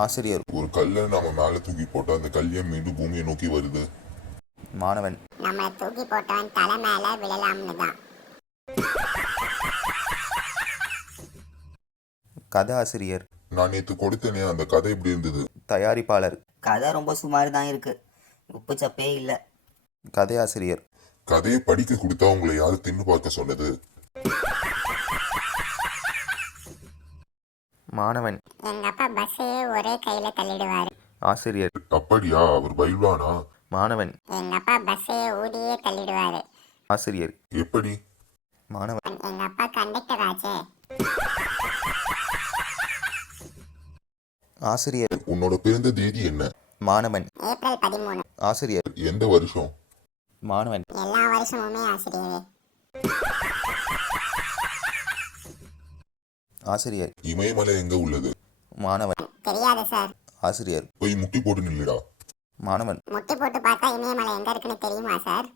ஆசிரியர். ஒரு கல்லை நாம மேல தூக்கி போட்டா அந்த கல்லியை மீண்டும் பூமியை நோக்கி வருது. மாணவன். நம்மளை தூக்கி போட்டவன் தலை மேல விழலாம்னு தான். கதை ஆசிரியர். நான் நேற்று கொடுத்தேனே அந்த கதை எப்படி இருந்தது? தயாரிப்பாளர். கதை ரொம்ப சுமார் தான் இருக்கு, உப்பு சப்பே இல்லை. கதை ஆசிரியர். கதையை படிக்க கொடுத்தா உங்களை யாரு தின்னு பார்க்க சொன்னது? மாணவன். எங்க அப்பா பஸ்ஸையே ஒரே கையில தள்ளிடுவாரு. ஆசிரியர். அப்படியா? அவர் பயில்வானா? மாணவன். எங்க அப்பா பஸ்ஸையே ஊதியே தள்ளிடுவாரு. ஆசிரியர். எப்படி? மாணவன். எங்க அப்பா கண்டக்டர் ஆச்சே. ஆசிரியர். உன்னோட பிறந்த தேதி என்ன? மாணவன். ஏப்ரல் 13. ஆசிரியர். எந்த வருஷம்? மாணவன். எல்லா வருஷமுமே ஆசிரியரே. ஆசிரியர். இமயமலை எங்க உள்ளது? மாணவன். தெரியாது சார். ஆசிரியர். போய் முட்டி போட்டு நில்லுடா. மாணவன். முட்டு போட்டு பார்த்தா இமயமலை எங்க இருக்குன்னு தெரியுமா சார்?